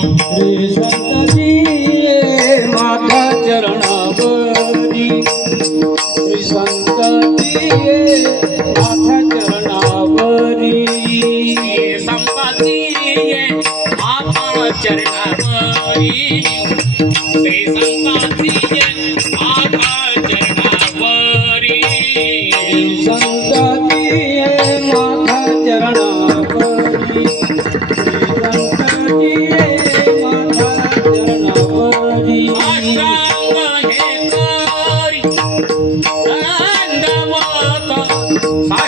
Krishna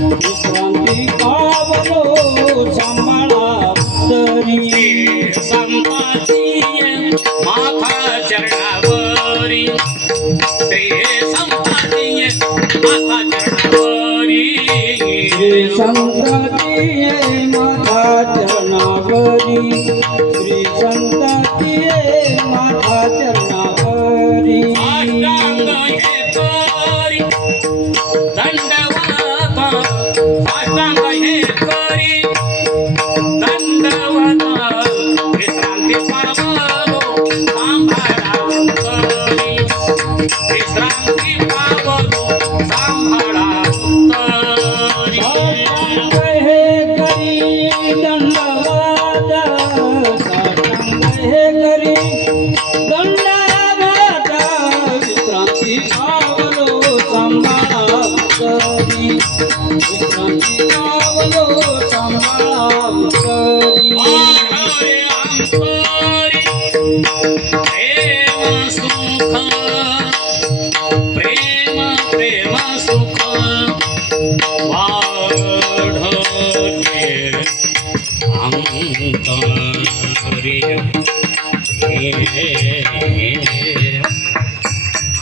विश्रांती पावलो सांभाळा तरी संताची माथा चरणावरी ते संताची माथा चरणावरी संताची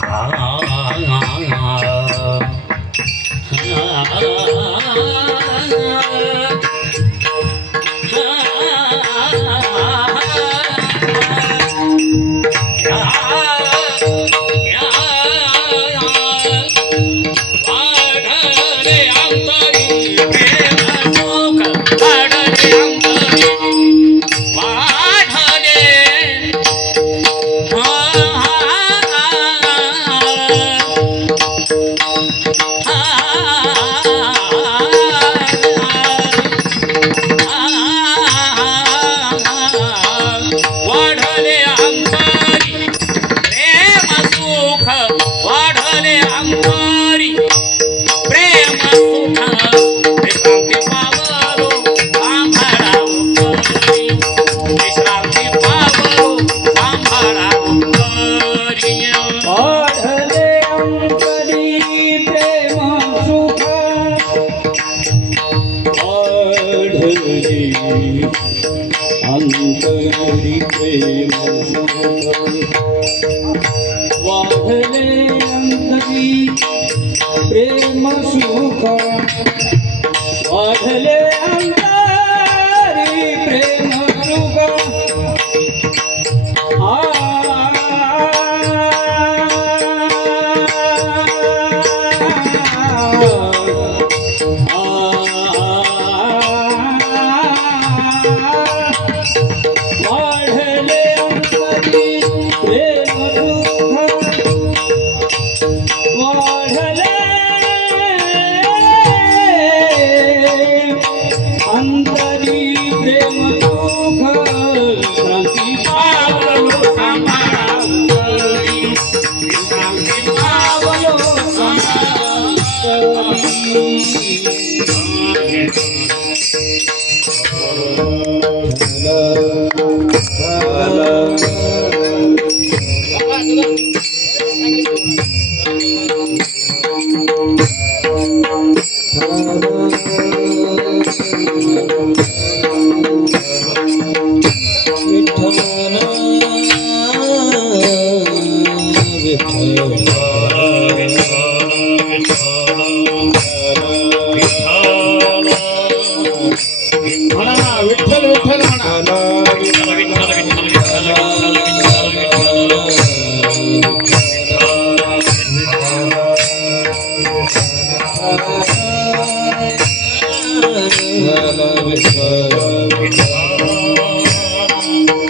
Ah, ah, ah, ah. वाढले अंतरी प्रेम सुख वाढले अंत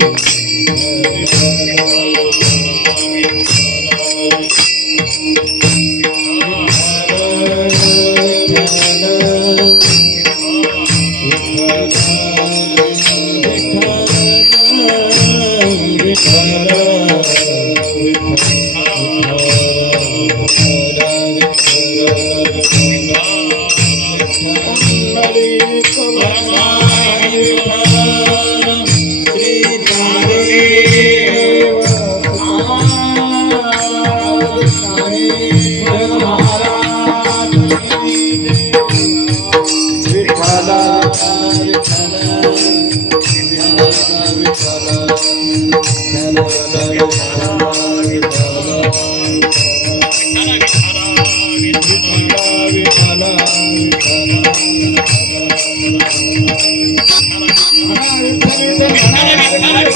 Thank you.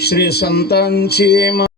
श्री संतांची